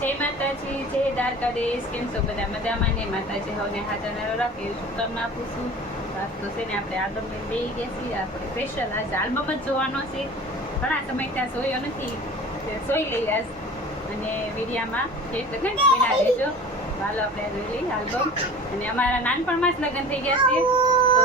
જય માતાજી, જય દ્વારકાધીશ. કેમ છો બધા? મજામાં ને? માતાજી હવે હાજર રાખે એવું શુભકામના આપું છું. આજ તો છે ને આપણે આલ્બમ લઈને બેસી ગયા છીએ. આપણે સ્પેશિયલ આજ આલ્બમ જ જોવાનો છે. ઘણા સમય ત્યાં જોયો નથી, જોઈ લઈએ આજ. અને વિડીયામાં વિના રહેજો. હાલો આપણે જોઈ લઈએ આલ્બમ. અને અમારા નાનપણમાં જ લગ્ન થઈ ગયા છે. તો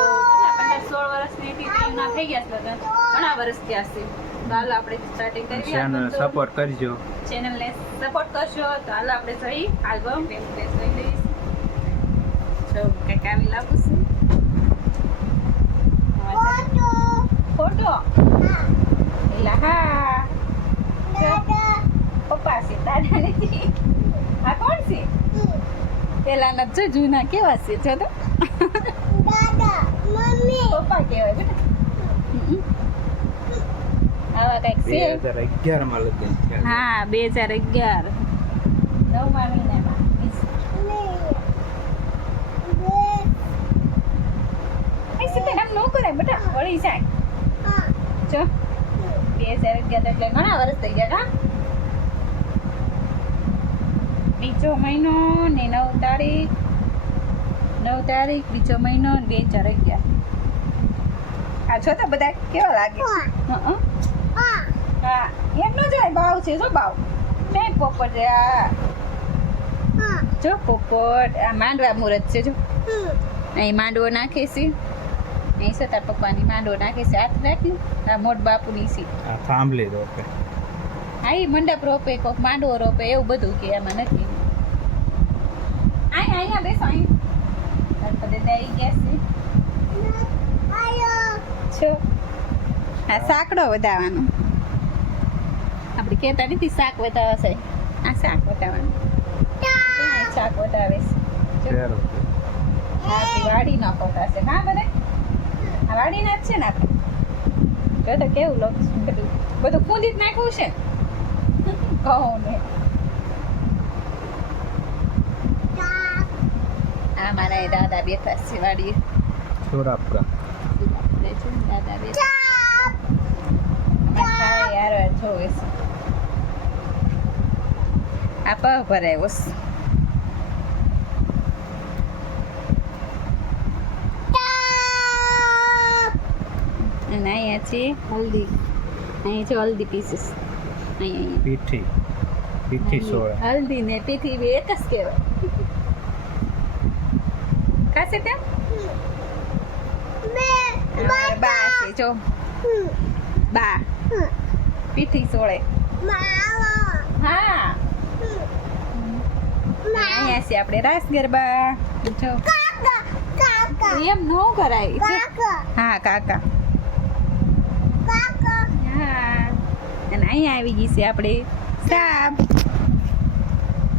15-16 વર્ષની ટીના થઈ ગયા છે લગ્ન. ઘણા વર્ષ થયા છે. હાલો આપણે સ્ટાર્ટિંગ કરીએ. ચેનલ સપોર્ટ કરજો, ચેનલને સપોર્ટ કરશો. તો હાલો આપણે જોઈ આલ્બમ. જોઈ લઈશ. જો કંઈક આવી લાવું છું. ફોટો એલા હા પપ્પા છે, દાદા નથી. આ કોણ છે? પેલાના જો જૂના કેવા છે જો તો. પપ્પા કેવાય બેટા. આવા કંઈક છે. 2011 માં લગ્ન થયા. હા 2011 9મા મહિનામાં. એમ ન કરાય બેટા, વળી જાય. જો 2011 એટલે ઘણા વર્ષ થઈ ગયા. બીજો મહિનો ને 9 તારીખ બીજો મહિનો ને 2011. આ જો તો બધા કેવા લાગે. હા એમ નો જાય. ભાવ છે જો ભાવ નહીં. પોપટ આ જો પોપટ. આ માંડવા મુહૂર્ત છે જો. અહીં માંડવો નાખે છે. અહીં છે તાર પપ્પાની માંડવો નાખે છે. હાથ રાખી આ મોટ બાપુની છે. આ થાંભલી રોપે. હા એ મંડપ રોપે, કોક માંડવો રોપે, એવું બધું કે એમાં નથી. અહીંયા બેસો. અહીં બધા આવી ગયા છે. છો આ સાકડો વધારવાનો. આપણે કહેતા નથી શાક વધાવે છે. આ શાક વધારવાનું. શાક વધાવે છે. હા વાડી ના પોતા છે. ના બને આ વાડીના જ છે ને આપણે. જો તો કેવું લક્ષ બધું કૂદી જ નાખ્યું છે. કહું ને આ મારા દાદા બેઠા છે વાડી. સોરાપુરા દાદા બેઠા યાર જોવે છે. આ પગ ભરાયો છે. અને અહીંયા છે હલ્દી. અહીંયા છે હલ્દી પીસીસ. અહીંયા પીઠી સોળા. હલ્દી ને પીઠી બે એક જ કહેવાય. ખાશે ત્યાં બા છે જો. બા પીઠી સોળે. હા અહીંયા છે આપણે રાસ ગરબા. જો એમ નો કરાય. હા કાકા. હા અને અહીંયા આવી ગઈ છે આપણે સાપ.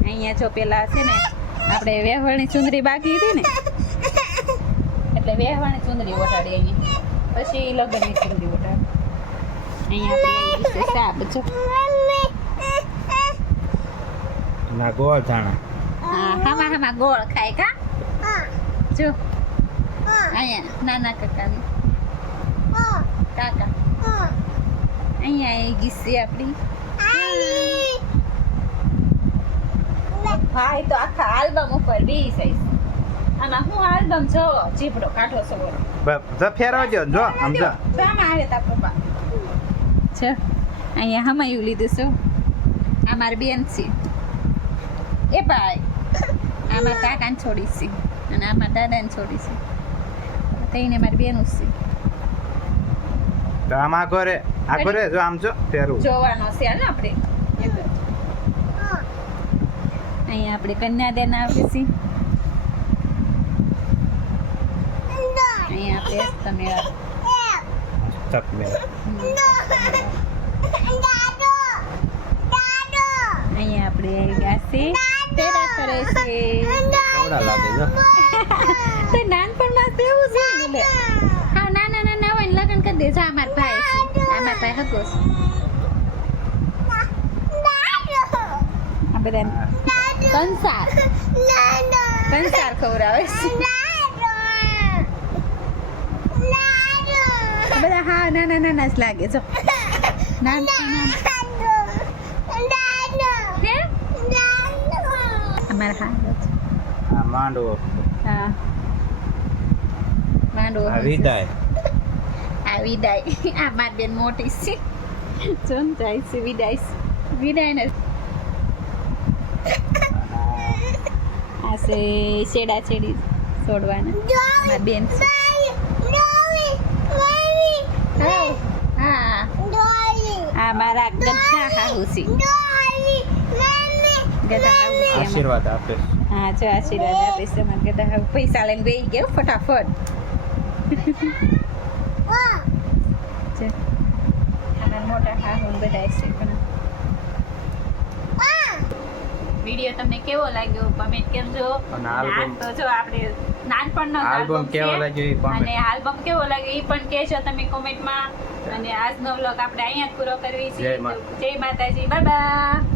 અહીંયા જો પેલા છે ને આપણે વેહવળની ચુંદડી બાકી હતી ને, એટલે વેહવળની ચુંદડી ઓઢાડી અહીંયા. પછી લગ્નની ચુંદડી ઓઢાડી. અહીંયા આપણે આવી ગઈ છે સાપ. જો ના ગોળ ધાણા. હા હામાં ગોળ ખાય કા. જો અહીંયા નાના કાકાની કાકા. અહીંયા આવી ગઈ છે આપણી ભાઈ. તો આખા આલ્બમ ઉપર 20 સાઈઝ. આમાં હું આલ્બમ જો ચીપડો કાઢો છો. ફેરવજો જો આમ જો. સામા આવે તા પપ્પા. છે અહીંયા હમાયું લીધું છે. આ મારી બેન છે. એ ભાઈ આમાં કાકાને છોડી છે અને આમાં દાદાને છોડી છે. તઈને મારી બેનું છે. તો આમ આગળ જો આમ જો ફેરવું જોવાનો છે ને આપણે. અહીંયા આપણે કન્યાદાન આવે છે. અહીંયા આપણે તમે તક મે અહીંયા આપણે ગયા છે. તેરા કરે છે. કેવડા લાગે જો. તો નાનપણમાં તો એવું છે ને. હા નાના હોય ને લગ્ન કરી દેજો. આ મારા ભાઈ છે. આ મારા ભાઈ હગો છે. આ બધા કંસાર ખવડાવે છે. બધા હા નાના જ લાગે. જો નાના મારા હા આ માંડવો હા માંડવો આ વિદાય આ વિદાય આ મારી બેન મોટી છે જોન જાય છે વિદાય ને આ છે છેડા છેડી છોડવાના મારી બેન છે હા આ મારા ગધા હાહુ છે ગધા હાહુ છે અમારા. આશીર્વાદ આપે હા જો આશીર્વાદ આપે છે અમારા ગધા હાહુ પૈસા લઈને બેસી ગયો ફટાફટ જો અમારા મોટા હાહુ ને બધા છે પણ વિડીયો તમને કેવો લાગ્યો કમેન્ટ કરજો અને અને આ આલ્બમ તો જો આપણે નાનપણનો જ આલ્બમ આલ્બમ કેવો છે. લાગ્યો એ comment. અને આલ્બમ કેવો લાગ્યો એ પણ કહેજો તમે કોમેન્ટમાં અને આજનો વ્લોગ આપણે અહીંયા જ પૂરો કરવી છે જય મા- જય માતાજી બાય બાય